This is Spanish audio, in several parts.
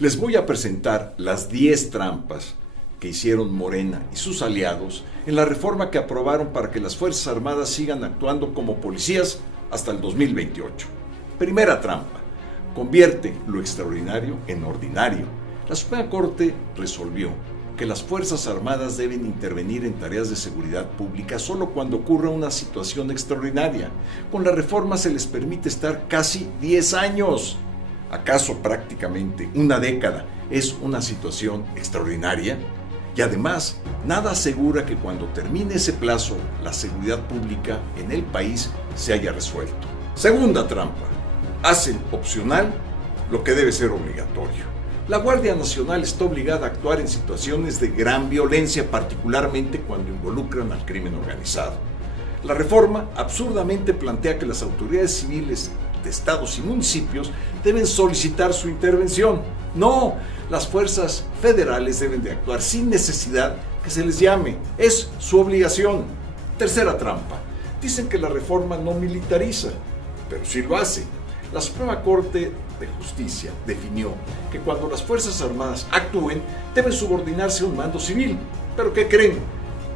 Les voy a presentar las 10 trampas que hicieron Morena y sus aliados en la reforma que aprobaron para que las Fuerzas Armadas sigan actuando como policías hasta el 2028. Primera trampa: convierte lo extraordinario en ordinario. La Suprema Corte resolvió que las Fuerzas Armadas deben intervenir en tareas de seguridad pública solo cuando ocurra una situación extraordinaria. Con la reforma se les permite estar casi 10 años. ¿Acaso prácticamente una década es una situación extraordinaria? Y además, nada asegura que cuando termine ese plazo, la seguridad pública en el país se haya resuelto. Segunda trampa: hacen opcional lo que debe ser obligatorio. La Guardia Nacional está obligada a actuar en situaciones de gran violencia, particularmente cuando involucran al crimen organizado. La reforma absurdamente plantea que las autoridades civiles de estados y municipios deben solicitar su intervención. No, las fuerzas federales deben de actuar sin necesidad que se les llame. Es su obligación. Tercera trampa: dicen que la reforma no militariza, pero sí lo hace. La Suprema Corte de Justicia definió que cuando las Fuerzas Armadas actúen, deben subordinarse a un mando civil. ¿Pero qué creen?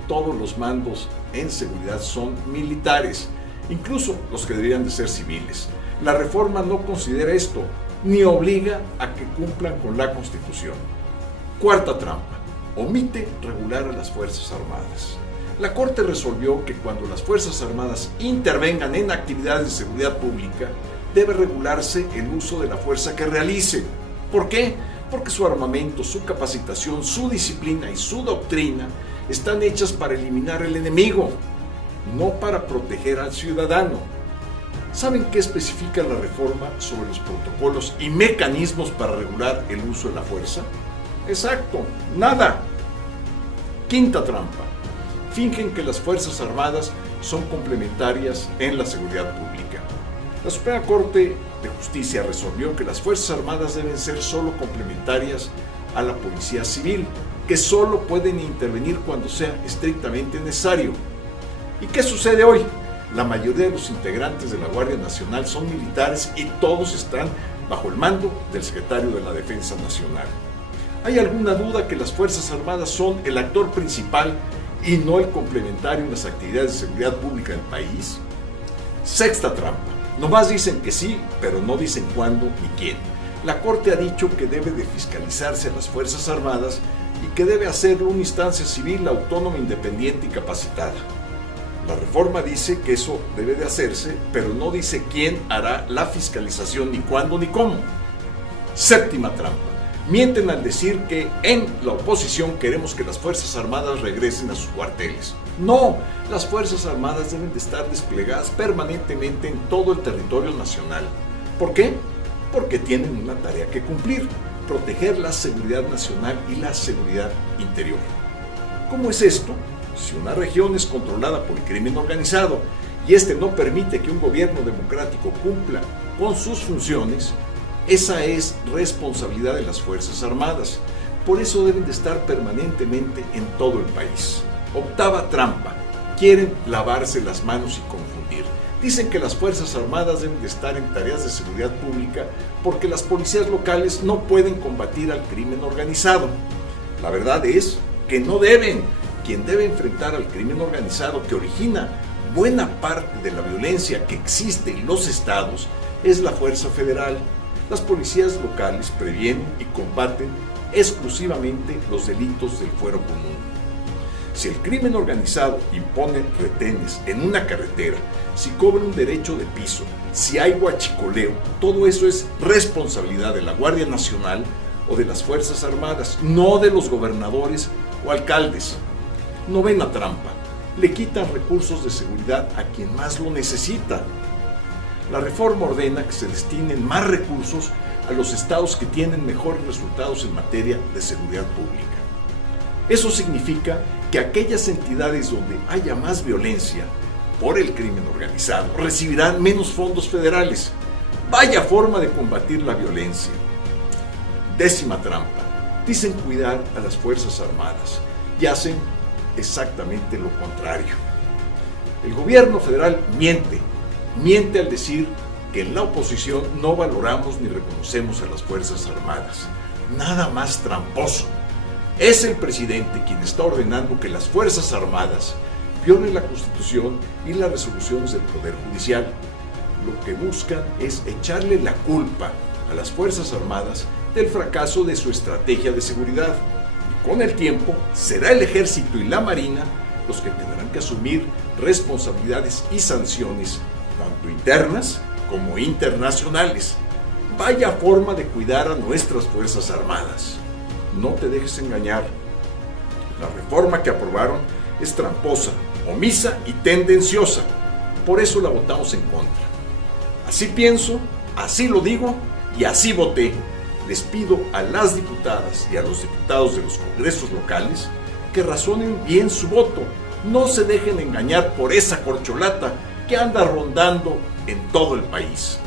Todos los mandos en seguridad son militares, incluso los que deberían de ser civiles. La reforma no considera esto, ni obliga a que cumplan con la Constitución. Cuarta trampa: omite regular a las Fuerzas Armadas. La Corte resolvió que cuando las Fuerzas Armadas intervengan en actividades de seguridad pública, debe regularse el uso de la fuerza que realicen. ¿Por qué? Porque su armamento, su capacitación, su disciplina y su doctrina están hechas para eliminar al enemigo, no para proteger al ciudadano. ¿Saben qué especifica la reforma sobre los protocolos y mecanismos para regular el uso de la fuerza? Exacto, nada. Quinta trampa: fingen que las Fuerzas Armadas son complementarias en la seguridad pública. La Suprema Corte de Justicia resolvió que las Fuerzas Armadas deben ser solo complementarias a la Policía Civil, que solo pueden intervenir cuando sea estrictamente necesario. ¿Y qué sucede hoy? La mayoría de los integrantes de la Guardia Nacional son militares y todos están bajo el mando del secretario de la Defensa Nacional. ¿Hay alguna duda que las Fuerzas Armadas son el actor principal y no el complementario en las actividades de seguridad pública del país? Sexta trampa: nomás dicen que sí, pero no dicen cuándo ni quién. La Corte ha dicho que debe de fiscalizarse a las Fuerzas Armadas y que debe hacerlo una instancia civil autónoma, independiente y capacitada. La reforma dice que eso debe de hacerse, pero no dice quién hará la fiscalización, ni cuándo, ni cómo. Séptima trampa: mienten al decir que en la oposición queremos que las Fuerzas Armadas regresen a sus cuarteles. No, las Fuerzas Armadas deben de estar desplegadas permanentemente en todo el territorio nacional. ¿Por qué? Porque tienen una tarea que cumplir: proteger la seguridad nacional y la seguridad interior. ¿Cómo es esto? Si una región es controlada por el crimen organizado y este no permite que un gobierno democrático cumpla con sus funciones, esa es responsabilidad de las Fuerzas Armadas. Por eso deben de estar permanentemente en todo el país. Octava trampa: quieren lavarse las manos y confundir. Dicen que las Fuerzas Armadas deben de estar en tareas de seguridad pública porque las policías locales no pueden combatir al crimen organizado. La verdad es que no deben. Quien debe enfrentar al crimen organizado, que origina buena parte de la violencia que existe en los estados, es la Fuerza Federal. Las policías locales previenen y combaten exclusivamente los delitos del fuero común. Si el crimen organizado impone retenes en una carretera, si cobra un derecho de piso, si hay huachicoleo, todo eso es responsabilidad de la Guardia Nacional o de las Fuerzas Armadas, no de los gobernadores o alcaldes. Novena trampa: le quitan recursos de seguridad a quien más lo necesita. La reforma ordena que se destinen más recursos a los estados que tienen mejores resultados en materia de seguridad pública. Eso significa que aquellas entidades donde haya más violencia por el crimen organizado recibirán menos fondos federales. Vaya forma de combatir la violencia. Décima trampa: dicen cuidar a las Fuerzas Armadas y hacen exactamente lo contrario. El gobierno federal miente al decir que en la oposición no valoramos ni reconocemos a las Fuerzas Armadas. nada más tramposo. Es el presidente quien está ordenando que las Fuerzas Armadas violen la Constitución y las resoluciones del Poder Judicial. Lo que buscan es echarle la culpa a las Fuerzas Armadas del fracaso de su estrategia de seguridad. Y con el tiempo será el Ejército y la Marina los que tendrán que asumir responsabilidades y sanciones, tanto internas como internacionales. Vaya forma de cuidar a nuestras Fuerzas Armadas. No te dejes engañar. La reforma que aprobaron es tramposa, omisa y tendenciosa. Por eso la votamos en contra. Así pienso, así lo digo y así voté. Les pido a las diputadas y a los diputados de los congresos locales que razonen bien su voto. No se dejen engañar por esa corcholata que anda rondando en todo el país.